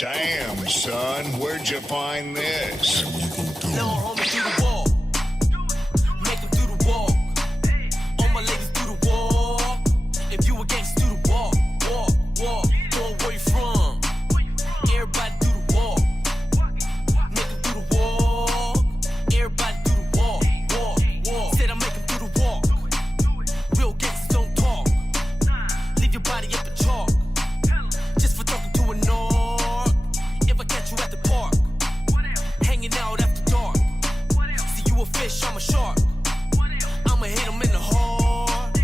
Damn, son, where'd you find this? Little homie do the walk. Make him do the walk. All my ladies do the walk. If you a gangsta, do the walk. Walk, walk. Go where you from. Everybody do the walk. Make him do the walk. Everybody do the walk. Walk, walk. Said I make him do the walk. Real gangsters don't talk. Leave your body up in chalk. Just for talking to a narc. If I catch you at the park, hanging out after dark. See you a fish, I'm a shark. I'ma hit him in the heart.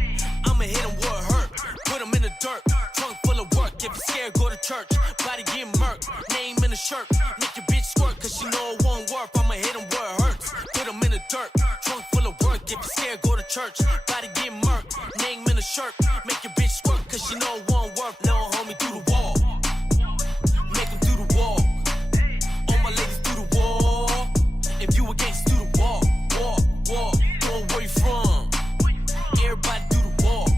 I'ma hit him where it hurt. Put him in the dirt. Trunk full of work. If you scared, go to church. Body get murked. Name in the shirt. Make your bitch squirt, cause she know it won't work. I'ma hit him where it hurts. Put him in the dirt. Trunk full of work. If you scared, go to church. Body get murked. Name in the shirt. Make your bitch squirt, cause she know it won't work. Little homie do the wall. Make him do the wall. All my ladies do the wall. If you a gangsta, do the walk. Walk, walk. Go where you from. Everybody do the walk.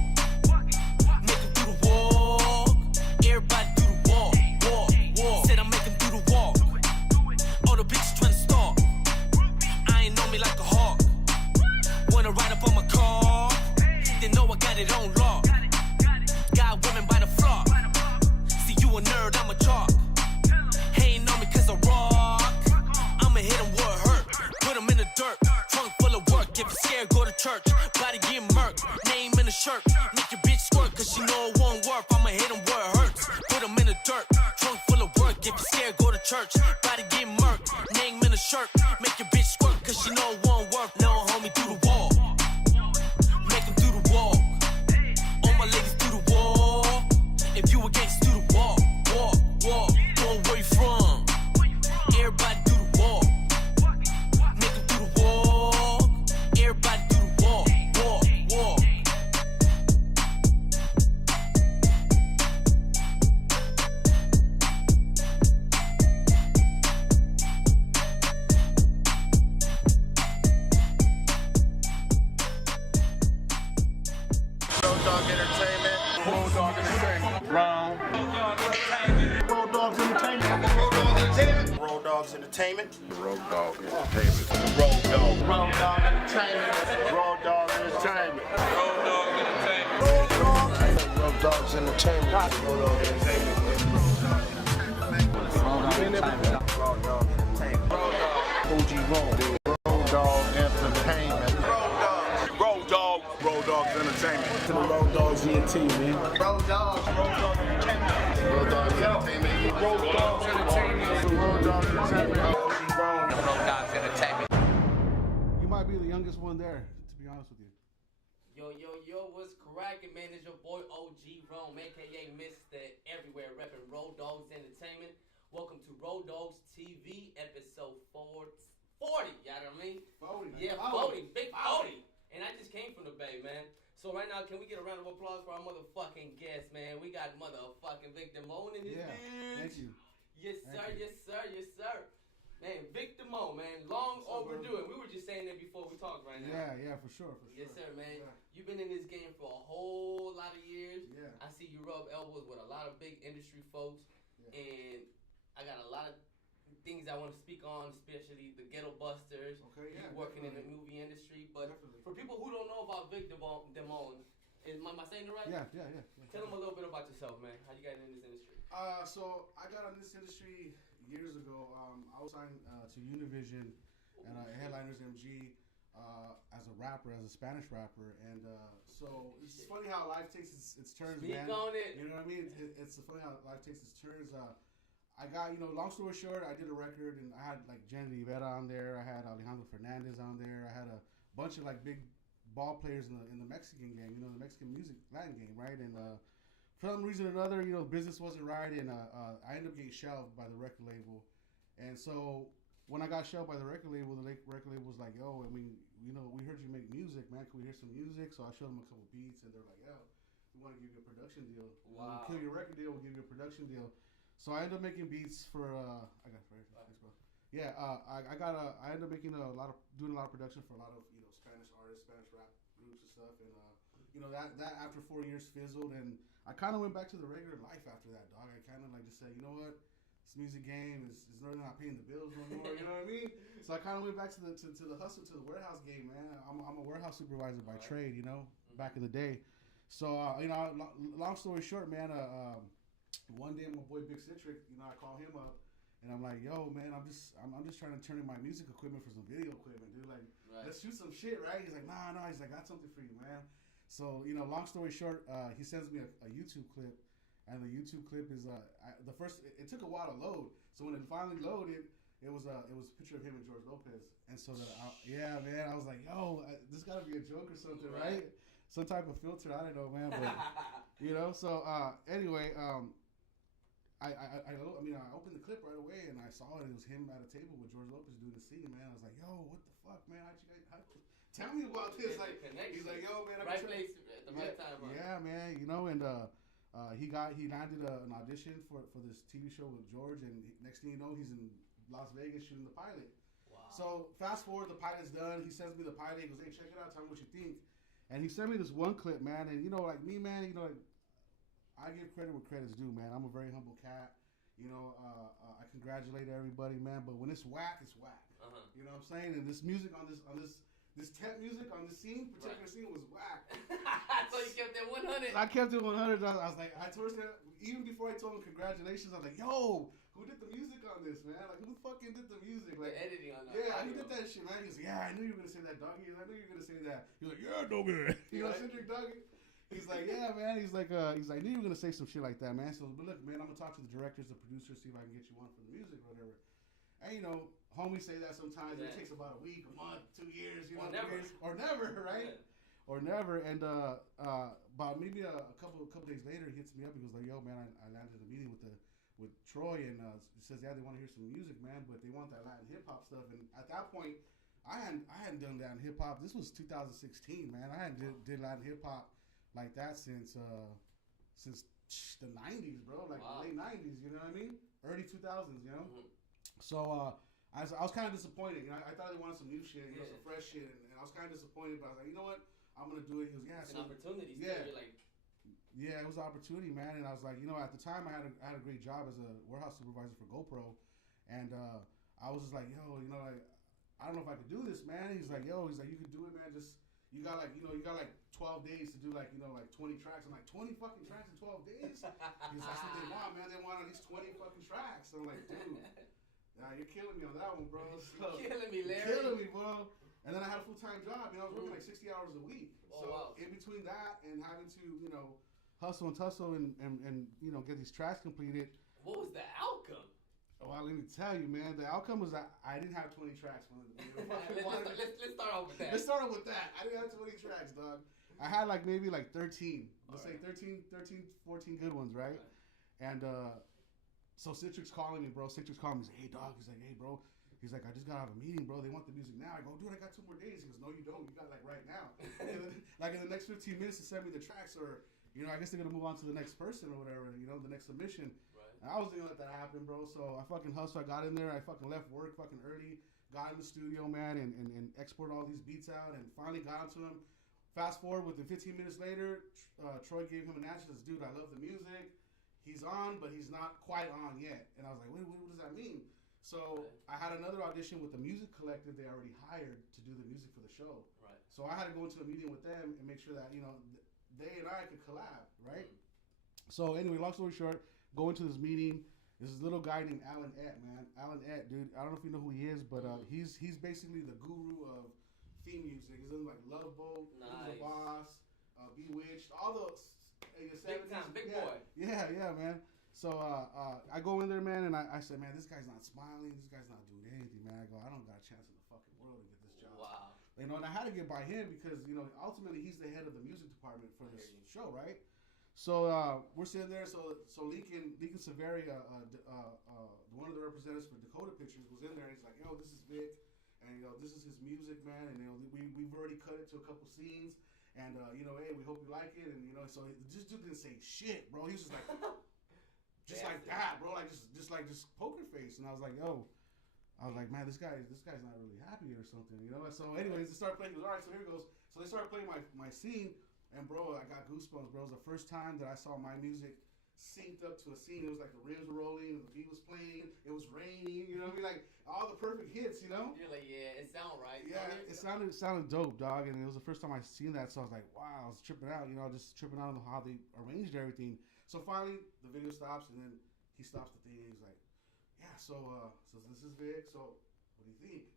Make him do the walk. Everybody do the walk. Walk, walk. Said I make him do the walk. All the bitches tryna stalk. I ain't know me like a hawk. Wanna ride up on my car. They know I got it on lock. Got women by the flock. See you a nerd, I'm a chalk. Hating on me cause I rock. I'ma hit him where it hurt. Put him in the dirt. Trunk full of work. If you scared, go to church. Body get murked. Name in the shirt. Make your bitch squirt cause she know it won't work. I'ma hit him where it hurts. Put him in the dirt. Trunk full of work. If you scared, go to church. Body get murked. Name in the shirt. Make your bitch squirt cause she know it won't work. Little homie do the walk. Make him do the walk. All my ladies do the walk. If you a gangsta, do the walk. Walk, walk. Go where you from. Everybody do the walk. Make him do the walk. Everybody do the walk. Walk, walk. Rowdoggs Entertainment. Rowdoggs Entertainment. Rowdoggs Entertainment. Rowdoggs Entertainment. Rowdoggs Entertainment. Rowdoggs. Rowdoggs Entertainment. Rowdoggs Entertainment. Rowdoggs Entertainment. Rowdoggs Entertainment. Rowdoggs Entertainment. Rowdoggs Entertainment. OG Roll. Rowdoggs Entertainment. Rowdoggs. Rowdoggs Entertainment. To the Rowdoggs ENT, man. Rowdoggs. Rowdoggs Entertainment. Rowdoggs Entertainment. Rowdoggs Entertainment. Rowdoggs Entertainment. Rowdoggs Entertainment. You might be the youngest one there, to be honest with you. Yo, what's cracking, man? It's your boy OG Rome, aka Mr. Everywhere, repping Rowdoggs Entertainment. Welcome to Rowdoggs TV, episode 40. You know what I mean? 40. Yeah, 40. Big 40. And I just came from the Bay, man. So right now, can we get a round of applause for our motherfucking guest, man? We got motherfucking Vic DEMONE in this bitch. Thank you. Yes, sir, Thank you. yes, sir, yes, sir. Man, Vic DEMONE, man, long So overdue. And we were just saying that before we talked right now. Yeah, for sure. Yes, sir, man. Yeah. You've been in this game for a whole lot of years. Yeah. I see you rub elbows with a lot of big industry folks, Yeah. and I got a lot of things I want to speak on, especially the Ghetto Busters. Okay, yeah, You working in the definitely. movie industry, but Definitely. for people who don't know about Vic DEMONE, am I saying it right? Yeah. Tell them a little bit about yourself, man. How you got in this industry? So I got on this industry years ago. I was signed to Univision and Headliners MG as a rapper, as a Spanish rapper, and so it's funny how life takes its turns, Speak man. on it. You know what I mean? It's funny how life takes its turns. I got, long story short, I did a record and I had like Jenny Rivera on there. I had Alejandro Fernandez on there. I had a bunch of like big ball players in the Mexican game, the Mexican music Latin game, right? And for some reason or another, business wasn't right, and I ended up getting shelved by the record label. And so when I got shelved by the record label was like, yo, I mean, we heard you make music, man. Can we hear some music? So I showed them a couple beats, and they're like, yo, we want to give you a production deal. Wow. We'll kill your record deal. We'll give you a production deal. So I ended up making beats for I got it right. Thanks, bro. Yeah, I ended up doing a lot of production for a lot of Spanish artists, Spanish rap groups and stuff, and that after 4 years fizzled, and I kind of went back to the regular life after that, dog. I kind of like just said, you know what, this music game is really not paying the bills no more. You know what I mean? So I kind of went back to the hustle, to the warehouse game, man. I'm a warehouse supervisor by trade, you know, back in the day. So you know, long story short, man. One day my boy Big Citric, you know, I call him up. And I'm like, yo, man, I'm just trying to turn in my music equipment for some video equipment, dude. Like, let's shoot some shit, right? He's like, nah. He's like, I got something for you, man. So, you know, long story short, he sends me a YouTube clip, and the YouTube clip is the first. It took a while to load. So when it finally loaded, it was a picture of him and George Lopez. And so yeah, man, I was like, yo, this got to be a joke or something, right? Some type of filter, I don't know, man, but you know. So anyway, I opened the clip right away and I saw it. It was him at a table with George Lopez doing the scene, man. I was like, yo, what the fuck, man? Tell me about this. Like, he's like, yo, man, right place at the right time. Yeah, man, you know, and he landed an audition for this TV show with George, and next thing you know, he's in Las Vegas shooting the pilot. Wow. So fast forward, the pilot's done. He sends me the pilot. He goes, hey, check it out. Tell me what you think. And he sent me this one clip, man. And you know, like me, man, you know, like, I give credit where credit's due, man. I'm a very humble cat. You know, I congratulate everybody, man. But when it's whack, it's whack. You know what I'm saying? And this music on this tent music on this particular scene was whack. So you kept it 100. I kept it 100. I was like, even before I told him congratulations, I was like, yo, who did the music on this, man? Like, who fucking did the music? Like, the editing on that. Yeah, he did that shit, man. He goes, yeah, I knew you were gonna say that, doggy. I knew you were gonna say that. He's like, yeah, doggy. You know, Cedric Doggy. He's like, yeah, man. He's like, I knew you were gonna say some shit like that, man. So, but look, man, I'm gonna talk to the directors, the producers, see if I can get you on for the music or whatever. And you know, homies say that sometimes. It takes about a week, a month, 2 years, you know, or never, right? Yeah. Or never. And about maybe a couple days later, he hits me up. He goes like, yo, man, I landed a meeting with Troy, and he says, yeah, they want to hear some music, man, but they want that Latin hip hop stuff. And at that point, I hadn't done Latin hip hop. This was 2016, man. I hadn't did Latin hip hop like that since the 90s, bro. Like late 90s, you know what I mean? Early 2000s, you know? Mm-hmm. So I was kind of disappointed. You know, I thought they wanted some new shit, you know, some fresh shit, and I was kind of disappointed. But I was like, you know what? I'm gonna do it. He goes, yeah, it's an opportunity. Yeah, you're like, yeah, it was an opportunity, man. And I was like, you know, at the time I had a great job as a warehouse supervisor for GoPro, and I was just like, yo, you know, like, I don't know if I could do this, man. He's like, yo, you could do it, man. Just you got like 12 days to do like 20 tracks. I'm like, 20 fucking tracks in 12 days? He's like, that's what they want, man. They want at least 20 fucking tracks. So I'm like, dude, nah, you're killing me on that one, bro. So, you're killing me, Larry. You're killing me, bro. And then I had a full-time job. You know, I was working like 60 hours a week. Oh, so wow. In between that and having to, you know, hustle and tussle and you know, get these tracks completed. What was the outcome? Well, let me tell you, man. The outcome was that I didn't have 20 tracks. Let's start off with that. Let's start off with that. I didn't have 20 tracks, dog. I had like maybe like 13. Let's say 13, 14 good ones, right? And so Citric's calling me, bro. Citric's calling me. He's like, hey, dog. He's like, hey, bro. He's like, I just got out of a meeting, bro. They want the music now. I go, dude, I got 2 more days. He goes, no, you don't. You got like right now. And then, like in the next 15 minutes to send me the tracks, or you know, I guess they're gonna move on to the next person or whatever. You know, the next submission. And I wasn't gonna let that happen, bro. So I fucking hustled. I got in there. I fucking left work fucking early. Got in the studio, man, and exported all these beats out, and finally got to him. Fast forward, within 15 minutes later, Troy gave him an answer. Says, dude, I love the music. He's on, but he's not quite on yet. And I was like, wait, what does that mean? So I had another audition with the music collective they already hired to do the music for the show. Right. So I had to go into a meeting with them and make sure that, you know, they and I could collab, right? So anyway, long story short, go into this meeting. There's this little guy named Alan Ett, man. Alan Ett, dude. I don't know if you know who he is, but he's basically the guru of theme music. He's in like Love Boat, Who's the Boss, Bewitched, all those. Big time, big boy. Yeah, man. So I go in there, man, and I said, man, this guy's not smiling. This guy's not doing anything, man. I go, I don't got a chance in the fucking world to get this job. Wow. You know, and I had to get by him because, you know, ultimately he's the head of the music department for this show, right? So we're sitting there. So Lincoln Severi, one of the representatives for Dakota Pictures, was in there. And he's like, yo, this is Vic, and you know, this is his music, man. And you know, we've already cut it to a couple scenes, and you know, hey, we hope you like it. And you know, so this dude didn't say shit, bro. He was just like. Just like that, bro. Like just poker face, and I was like, "Yo," I was like, "Man, this guy's not really happy or something," you know. So, anyways, they started playing. All right, so here it goes. So they started playing my scene, and bro, I got goosebumps, bro. It was the first time that I saw my music synced up to a scene. It was like the rims were rolling, the beat was playing, it was raining. You know what I mean? Like all the perfect hits. You know? You're like, yeah, it sound right. Yeah, it sounded dope, dog. And it was the first time I seen that, so I was like, wow, I was tripping out. You know, just tripping out on how they arranged everything. So finally, the video stops, and then he stops the thing. And he's like, yeah, so this is Vic. So what do you think?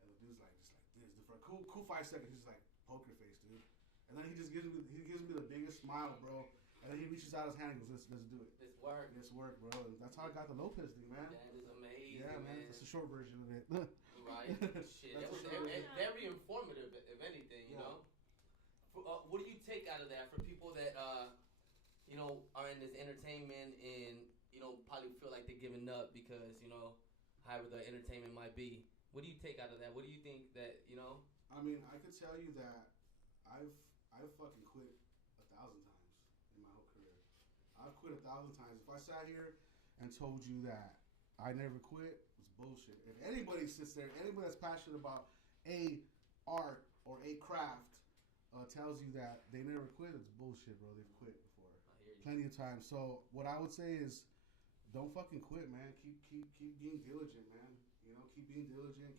And the dude's like, just like this, for a cool 5 seconds. He's like, poker face, dude. And then he gives me the biggest smile, bro. And then he reaches out his hand and goes, let's do it. This work, bro. And that's how I got the Lopez thing, man. That is amazing. Yeah, man. That's a short version of it. Right. Shit. That was very informative, if anything, you know. What do you take out of that for people that you know, are in this entertainment and, you know, probably feel like they're giving up because, you know, however the entertainment might be? What do you take out of that? What do you think that, you know? I mean, I could tell you that I've fucking quit 1,000 times in my whole career. I've quit 1,000 times. If I sat here and told you that I never quit, it's bullshit. If anybody sits there, anybody that's passionate about a art or a craft tells you that they never quit, it's bullshit, bro. They've quit before, plenty of times. So what I would say is, don't fucking quit, man. Keep being diligent, man. You know, keep being diligent.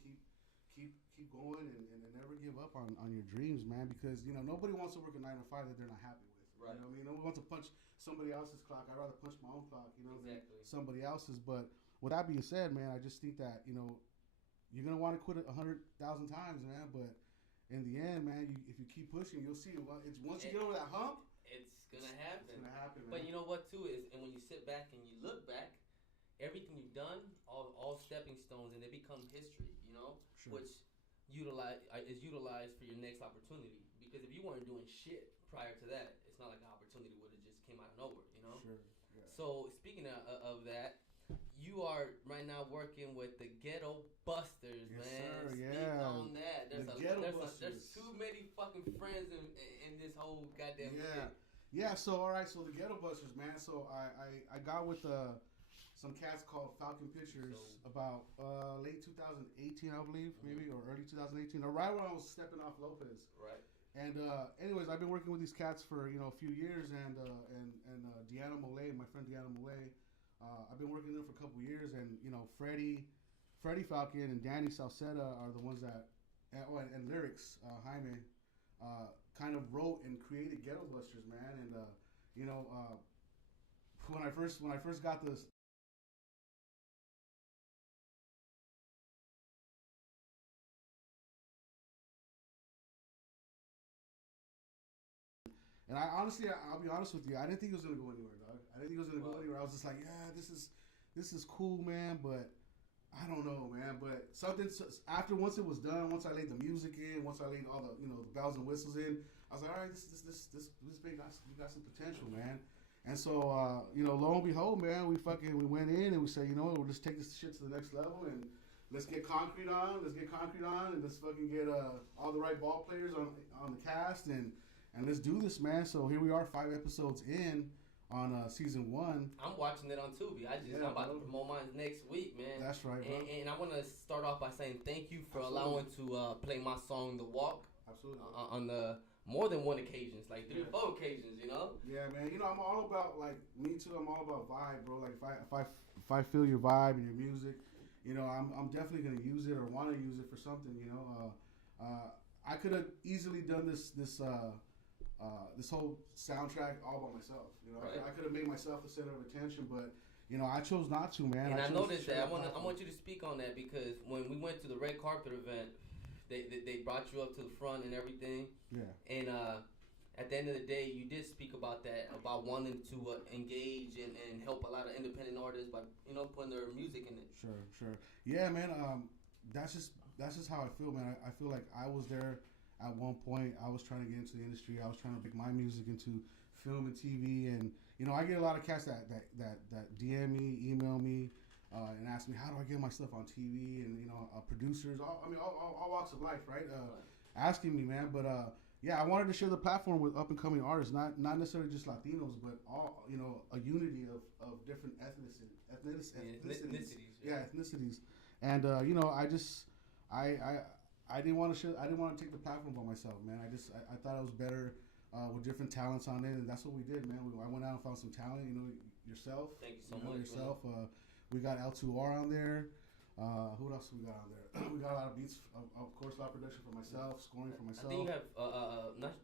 Keep going and never give up on your dreams, man. Because you know nobody wants to work a 9 to 5 that they're not happy with. Right. You know what I mean? Nobody wants to punch somebody else's clock. I'd rather punch my own clock, you know, Exactly. than somebody else's. But with that being said, man, I just think that you know you're gonna want to quit 100,000 times, man. But in the end, man, if you keep pushing, you'll see. It's once you get over that hump, it's gonna happen. It's gonna happen, man. But you know what too is, and when you sit back and you look back, everything you've done, all stepping stones, and they become history. You know, Sure. which is utilized for your next opportunity. Because if you weren't doing shit prior to that, it's not like an opportunity would have just came out of nowhere. You know. Sure. Yeah. So speaking of that, you are right now working with the Ghetto Busters, Yes, man. sir, Speak yeah. on that. There's too many fucking friends in this whole goddamn shit. Yeah, so all right, so the Ghetto Busters, man. So I got with some cats called Falcon Pictures about late 2018, I believe, maybe, or early 2018, or right when I was stepping off Lopez. Right. And anyways, I've been working with these cats for a few years, and DEMONE, my friend DEMONE, I've been working with them for a couple years, and you know Freddie Falcon and Danny Salceda are the ones that, and lyrics, Jaime, kind of wrote and created Ghetto Busters, man. And you know, when I first got this. And I'll be honest with you, I didn't think it was gonna go anywhere, dog. I didn't think it was gonna go anywhere. I was just like, yeah, this is cool, man, but I don't know, man. But once it was done, once I laid the music in, once I laid all the the bells and whistles in, I was like, all right, this big we got some potential, man. And so lo and behold, man, we went in and we said, you know what, we'll just take this shit to the next level and let's get concrete on, and let's fucking get all the right ball players on the cast and let's do this, man. So here we are, 5 episodes in on season 1. I'm watching it on Tubi. I'm about to promote mine next week, man. That's right, bro. And I want to start off by saying thank you for allowing to play my song, "The Walk." Absolutely. On the more than one occasions, like 3 or 4 occasions, you know. Yeah, man. You know, I'm all about me too. I'm all about vibe, bro. Like if I feel your vibe and your music, you know, I'm definitely gonna use it or want to use it for something. You know, I could have easily done this whole soundtrack all by myself. You know, right. I could have made myself the center of attention, but you know, I chose not to, man. And I noticed that. I want you to speak on that because when we went to the red carpet event, they brought you up to the front and everything. Yeah. And at the end of the day, you did speak about that, about wanting to engage and help a lot of independent artists by putting their music in it. Sure. Yeah, man. That's just how I feel, man. I feel like I was there. At one point, I was trying to get into the industry. I was trying to make my music into film and TV, and I get a lot of cats that DM me, email me, and ask me how do I get my stuff on TV, and producers, all walks of life, right? Asking me, man. But yeah, I wanted to share the platform with up and coming artists, not necessarily just Latinos, but all a unity of different ethnicities. Yeah, ethnicities, and I didn't want to take the platform by myself, man. I thought I was better with different talents on it, and that's what we did, man. I went out and found some talent. yourself. Thank you so know, much. Yourself. We got L2R on there. Who else we got on there? We got a lot of beats. Of course, a lot of production for myself, scoring for myself. I think you have.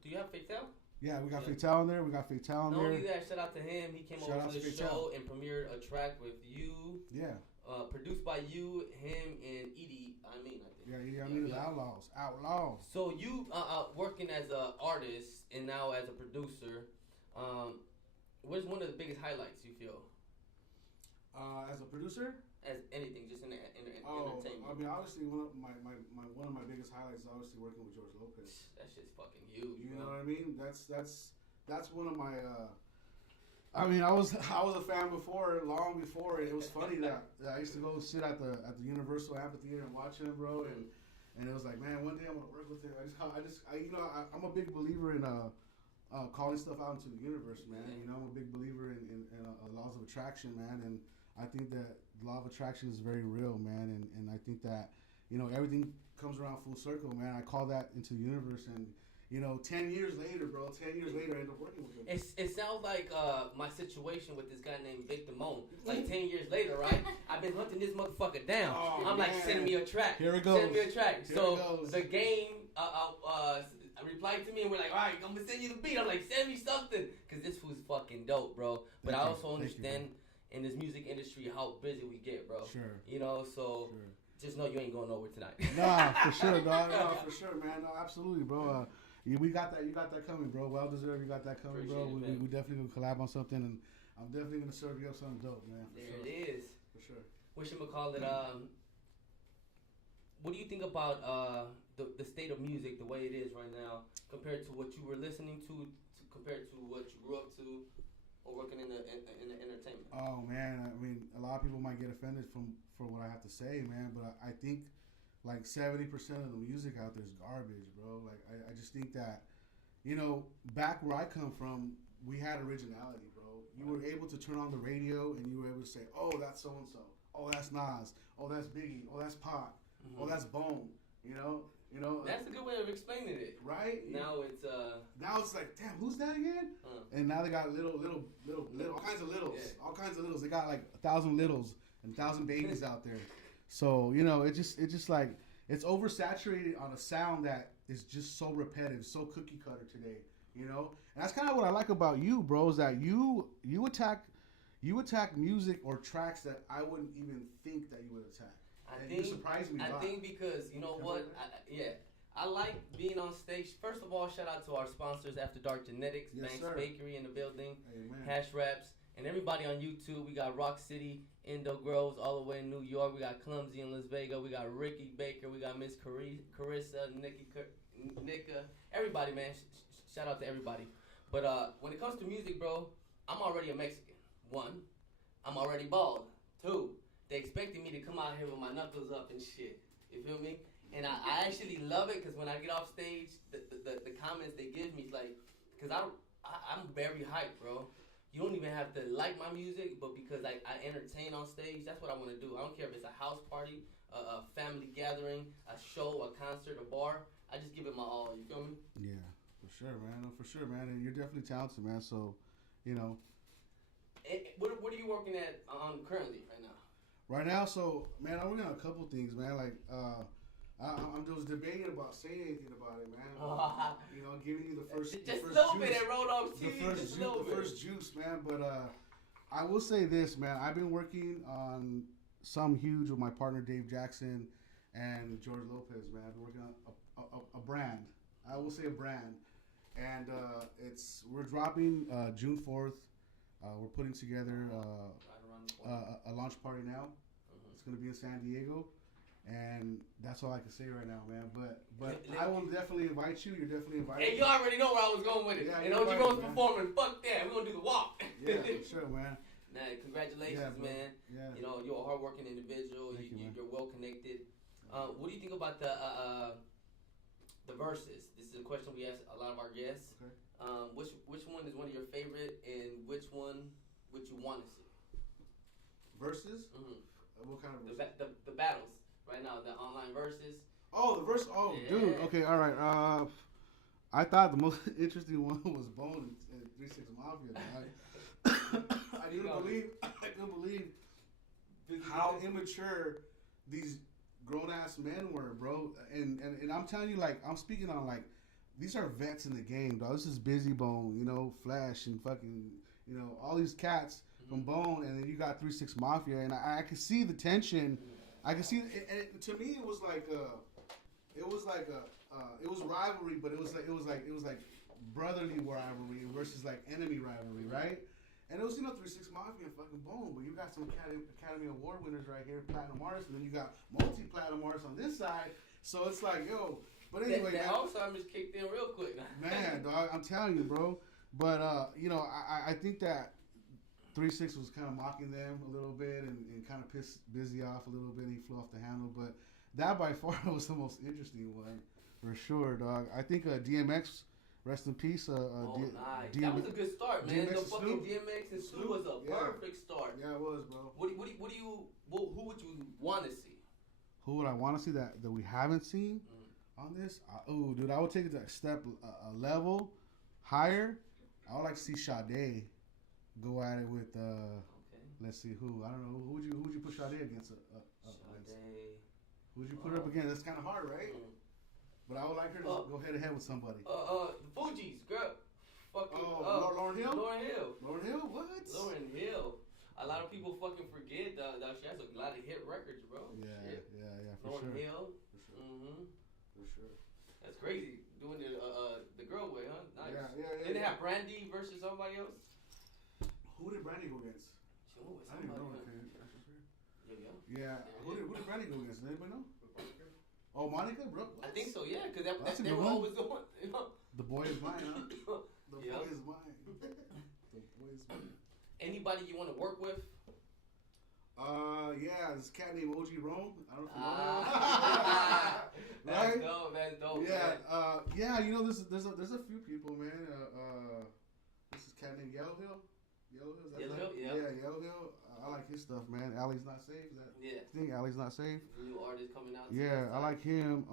Do you have Fatal? Yeah, we got Fatal on there. We got Fatal on Not there. only that, shout out to him. He came over to the show and premiered a track with you. Yeah. Produced by you, him, and Edie. I think. Yeah, Edie. I mean, Outlaws. So you working as an artist and now as a producer. What's one of the biggest highlights you feel? As a producer? As anything, just in entertainment. I mean, obviously one of my biggest highlights is obviously working with George Lopez. That shit's fucking huge. You know what I mean? That's one of my. I mean, I was a fan before, long before. It was funny that I used to go sit at the Universal Amphitheater and watch him, bro, and it was like, man, one day I'm gonna work with him. I'm a big believer in calling stuff out into the universe, man. You know, I'm a big believer in laws of attraction, man, and I think that law of attraction is very real, man, and I think that, you know, everything comes around full circle, man. I call that into the universe, and, you know, 10 years later, bro, I end up working with him. It sounds like my situation with this guy named VIC DEMONE. Like 10 years later, right? I've been hunting this motherfucker down. I'm like, send me a track. Here it goes. Send me a track. So the game replied to me and we're like, all right, I'm gonna send you the beat. I'm like, send me something, because this fool's fucking dope, bro. But I also understand in this music industry how busy we get, bro. Sure. You know, so just know you ain't going nowhere tonight. Nah, for sure, dog. No, for sure, man. No, absolutely, bro. We got that. You got that coming, bro. Well deserved. You got that coming, bro. We definitely gonna collab on something, and I'm definitely gonna serve you up something dope, man. There it is. For sure. Whatchamacallit, what do you think about the state of music, the way it is right now, compared to what you were listening to compared to what you grew up to, or working in the entertainment? Oh man, I mean, a lot of people might get offended for what I have to say, man, but I think like 70% of the music out there is garbage, bro. Like I just think that, you know, back where I come from, we had originality, bro. You were able to turn on the radio and you were able to say, oh, that's so and so. Oh, that's Nas. Oh, that's Biggie. Oh, that's Pac. Mm-hmm. Oh, that's Bone. You know. That's a good way of explaining it. Right? Now it's like, damn, who's that again? And now they got little all kinds of littles. Yeah. All kinds of littles. They got like 1,000 littles and 1,000 babies out there. So, you know, it just like, it's oversaturated on a sound that is just so repetitive, so cookie cutter today, you know? And that's kind of what I like about you, bro, is that you attack music or tracks that I wouldn't even think that you would attack. You surprised me. I think because, you know what? I like being on stage. First of all, shout out to our sponsors, After Dark Genetics, yes, Banks sir. Bakery in the building, Amen. Hash Raps, and everybody on YouTube. We got Rock City, Indo Groves, all the way in New York. We got Clumsy in Las Vegas. We got Ricky Baker. We got Miss Carissa, Nika. Everybody, man. Shout out to everybody. But when it comes to music, bro, I'm already a Mexican. 1, I'm already bald. 2, they expected me to come out here with my knuckles up and shit. You feel me? And I actually love it, because when I get off stage, the comments they give me, like, because I'm very hyped, bro. You don't even have to like my music, but because I entertain on stage, that's what I want to do. I don't care if it's a house party, a family gathering, a show, a concert, a bar. I just give it my all. You feel me? Yeah, for sure, man. No, for sure, man. And you're definitely talented, man. So, you know. What are you working at currently right now? Right now, so, man, I'm working on a couple things, man. Like, I'm just debating about saying anything about it, man. You know, giving you the first just a little bit at Rowdoggs TV, the first juice, man. But I will say this, man. I've been working on some huge with my partner Dave Jackson and George Lopez, man. I've been working on a brand. I will say a brand, and we're dropping June 4th. We're putting together a launch party now. It's gonna be in San Diego. And that's all I can say right now, man. But I will definitely invite you. You're definitely invited. Hey, you already know where I was going with it. Yeah, and OG Rome's performing. Fuck that. We're going to do the walk. Yeah, for sure, man. Nah, congratulations, man. Yeah. You know, you're a hardworking individual. You're well connected. What do you think about the Verzuz? This is a question we ask a lot of our guests. Okay. Which one is one of your favorite, and which one would you want to see? Verzuz? Mm-hmm. What kind of Verzuz? The battles. Right now, the online Verzuz. Oh, the Verzuz. Oh, yeah. Dude. Okay, all right. I thought the most interesting one was Bone and 3 6 Mafia. I couldn't believe how immature these grown ass men were, bro. And I'm telling you, like, I'm speaking on, like, these are vets in the game, dog. This is Busy Bone, you know, Flash, and fucking, you know, all these cats from Bone, and then you got 3 6 Mafia, and I could see the tension. I could see, and to me, it was rivalry, but it was like brotherly rivalry versus like enemy rivalry, right? And it was, you know, 3 6 Mafia and fucking Bone, but you got some Academy Award winners right here, platinum artists, and then you got multi-platinum artists on this side. So it's like, yo. But anyway, that Alzheimer's kicked in real quick. Man, dog, I'm telling you, bro. But you know, I think that 3 6 was kind of mocking them a little bit and kind of pissed Busy off a little bit. He flew off the handle, but that by far was the most interesting one for sure, dog. I think DMX. Rest in peace. Nice. That was a good start, man. The fucking DMX and Snoop was a perfect start. Yeah, it was, bro. Who would you want to see? Who would I want to see that we haven't seen on this? Dude, I would take it to a step, a level higher. I would like to see Sade go at it with, let's see who. I don't know. Who would you put Sade against? Sade. Who would you put her up against? That's kind of hard, right? But I would like her to go head to head with somebody. The Fugees, girl. Fucking. Lauren Hill? Lauren Hill. Lauren Hill? What? Lauren Hill. A lot of people fucking forget that she has a lot of hit records, bro. Yeah, Shit. yeah, for Lauren sure. Hill. For sure. Mm-hmm. For sure. That's crazy. Doing the girl way, huh? Nice. Yeah. Didn't they have Brandy versus somebody else? Who did Brandy go against? She went with I didn't somebody. know. Yeah. Who did Brandy go against? Does anybody know? Oh, Monica, bro. I think so, yeah, because That's a they good were one. always the one. You know? The boy is mine, huh? The Yeah. boy is mine. The boy is mine. Anybody you want to work with? Yeah, this cat named OG Rome. I don't know if you know That's Right? dope. That's dope. Yeah, Man. yeah. You know, there's a few people, man. This is cat named Yellowhill. Yellowhill, yeah. Yeah, Yellowhill. I like his stuff, man. Alley's Not Safe. Is that thing? Alley's Not Safe. New artist coming out. Yeah, I like him.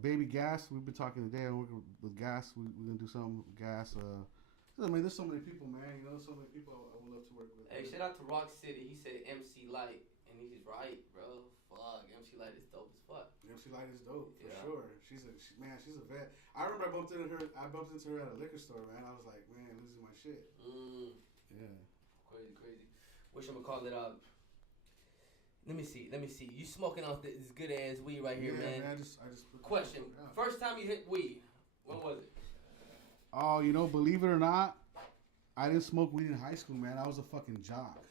Baby Gas. We've been talking today. I'm working with Gas. We're gonna do something with Gas. I mean, there's so many people, man. You know, so many people I would love to work with. Hey, shout out to Rock City. He said MC Light, and he's right, bro. Fuck, MC Light is dope as fuck. MC Light is dope for Yeah. sure. She's a vet. I remember I bumped into her at a liquor store, man. I was like, man, this is my shit. Yeah. Crazy. Wish I'm gonna call it out. Let me see. You smoking off this good ass weed right here, man. I just put Question. First time you hit weed, when was it? Oh, you know, believe it or not, I didn't smoke weed in high school, man. I was a fucking jock.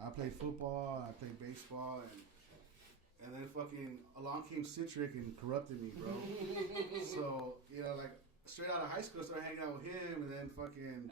I played football, I played baseball, and then fucking along came Citric and corrupted me, bro. So, you know, like, straight out of high school, I started hanging out with him, and then fucking,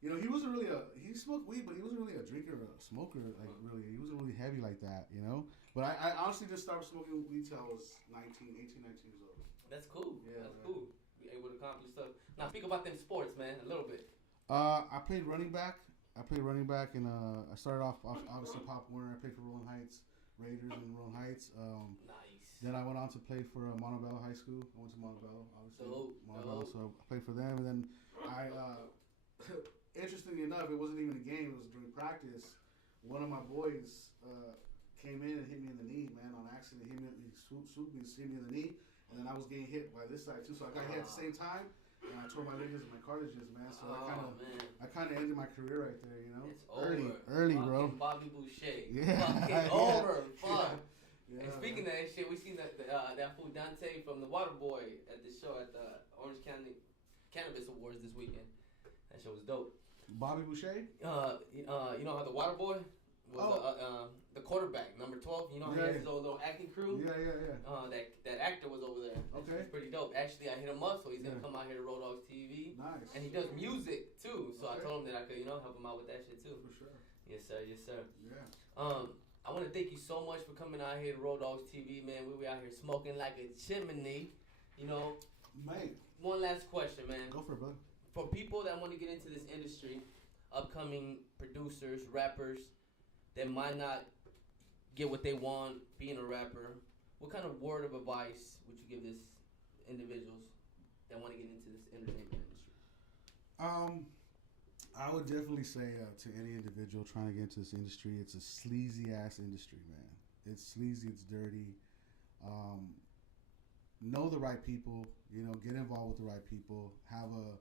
you know, he smoked weed, but he wasn't really a drinker or a smoker, like, really. He wasn't really heavy like that, you know? But I honestly just started smoking weed till I was 18, 19 years old. That's cool. Yeah, That's man. cool. Be able to accomplish stuff. Now, speak about them sports, man, a little bit. I played running back. And I started off obviously Pop Warner. I played for Rolling Heights Raiders in Rolling Heights. Nice. Then I went on to play for Montebello High School. I went to Montebello, obviously. Dope. So I played for them, and then I, interestingly enough, it wasn't even a game. It was during practice. One of my boys came in and hit me in the knee, man, on accident. He swooped me, hit me in the knee, and then I was getting hit by this side too. So I got hit at the same time. And I tore my ligaments and my cartilages, man. So I kind of ended my career right there, you know. It's early, fucking bro. Bobby Boucher. Yeah. Fucking over. Fuck. Yeah, And speaking of that shit, we seen that fool Dante from the Waterboy at the show at the Orange County Cannabis Awards this weekend. That show was dope. Bobby Boucher. You know how the Waterboy was the quarterback, number 12. You know, he has his own little acting crew. Yeah. That actor was over there. Okay. It's pretty dope. Actually, I hit him up, so he's gonna come out here to Rowdoggs TV. Nice. And he does music too, so I Okay. told him that I could, help him out with that shit too. For sure. Yes, sir. Yeah. I want to thank you so much for coming out here to Rowdoggs TV, man. We were out here smoking like a chimney, Mate. One last question, man. Go for it, brother. For people that want to get into this industry, upcoming producers, rappers that might not get what they want being a rapper, what kind of word of advice would you give this individuals that want to get into this entertainment industry? I would definitely say to any individual trying to get into this industry, it's a sleazy ass industry, man. It's sleazy, it's dirty. Know the right people, you know, get involved with the right people. Have a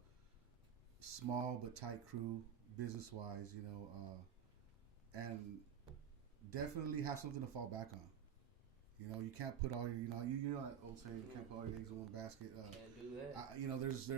small but tight crew, business wise, you know, and definitely have something to fall back on. You know, you can't put all your, you know that old saying, you can't put all your eggs in one basket. Can't do that. You know, there's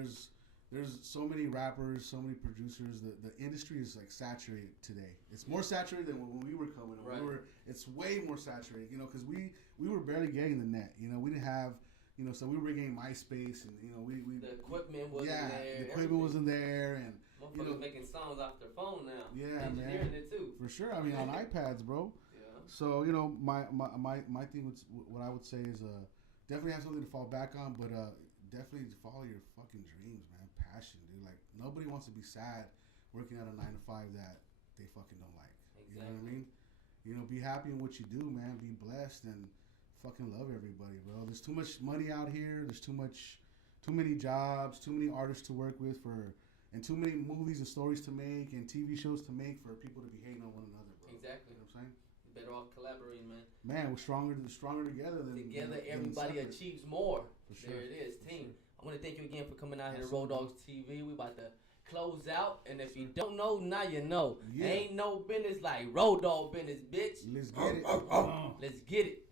so many rappers, so many producers. The industry is like saturated today. It's more saturated than when we were coming up. Right. It's way more saturated, you know, because we were barely getting the net. You know, we didn't have, you know, so we were getting MySpace, and you know, the equipment wasn't there. The equipment wasn't there, and motherfuckers you know, making songs off their phone now. Yeah, Engineering man. it too. For sure. I mean, on iPads, bro. Yeah. So, you know, my thing was, what I would say is definitely have something to fall back on, but definitely follow your fucking dreams, man. Passion, dude. Like, nobody wants to be sad working at a 9 to 5 that they fucking don't like. Exactly. You know what I mean? You know, be happy in what you do, man. Be blessed and fucking love everybody, bro. There's too much money out here. There's too many jobs, too many artists to work with and too many movies and stories to make and TV shows to make for people to be hating on one another, bro. Exactly. You know what I'm saying? Better off collaborating, man. Man, we're stronger together than Everybody separate. achieves more. For sure. There it is, team. Sure. I want to thank you again for coming out here to Absolutely. Rowdoggs TV. We about to close out, and if you don't know, now you know. Yeah. Ain't no business like Road Dogg business, bitch. Let's get it. Let's get it.